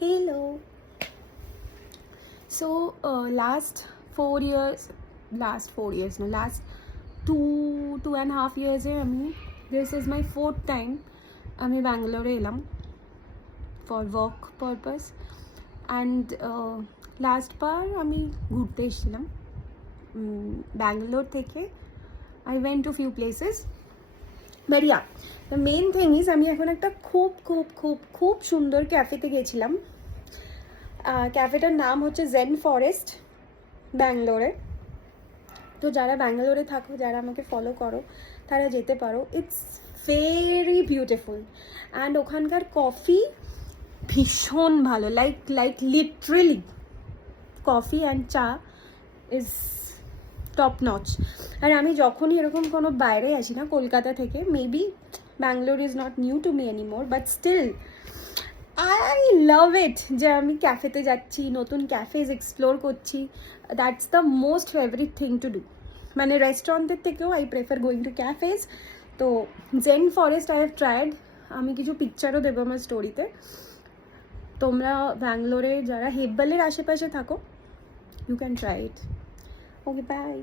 Hello. So last 4 years, last 4 years, no, last 2.5 years this is my fourth time আমি ব্যাঙ্গালোরে এলাম for work purpose and last বার আমি ঘুরতে এসেছিলাম ব্যাঙ্গালোর থেকে I went to few places but yeah the main thing is আমি এখন একটা খুব সুন্দর ক্যাফেতে গেছিলাম ক্যাফেটার নাম হচ্ছে জেন ফরেস্ট ব্যাঙ্গালোরে তো যারা ব্যাঙ্গালোরে থাকো যারা আমাকে ফলো করো তারা যেতে পারো ইটস ভেরি বিউটিফুল অ্যান্ড ওখানকার কফি ভীষণ ভালো like literally coffee and cha is top notch আর আমি যখনই এরকম কোনো বাইরে আসি না কলকাতা থেকে maybe Bangalore is not new to me anymore but still I love it যে আমি ক্যাফেতে যাচ্ছি নতুন ক্যাফেজ এক্সপ্লোর করছি that's the most favourite thing to do মানে রেস্টুরেন্টের থেকেও I prefer going to cafes তো Zen Forest I have tried আমি কিছু পিকচারও দেবো আমার স্টোরিতে তোমরা ব্যাঙ্গালোরে যারা হেব্বালের আশেপাশে থাকো you can try it okay by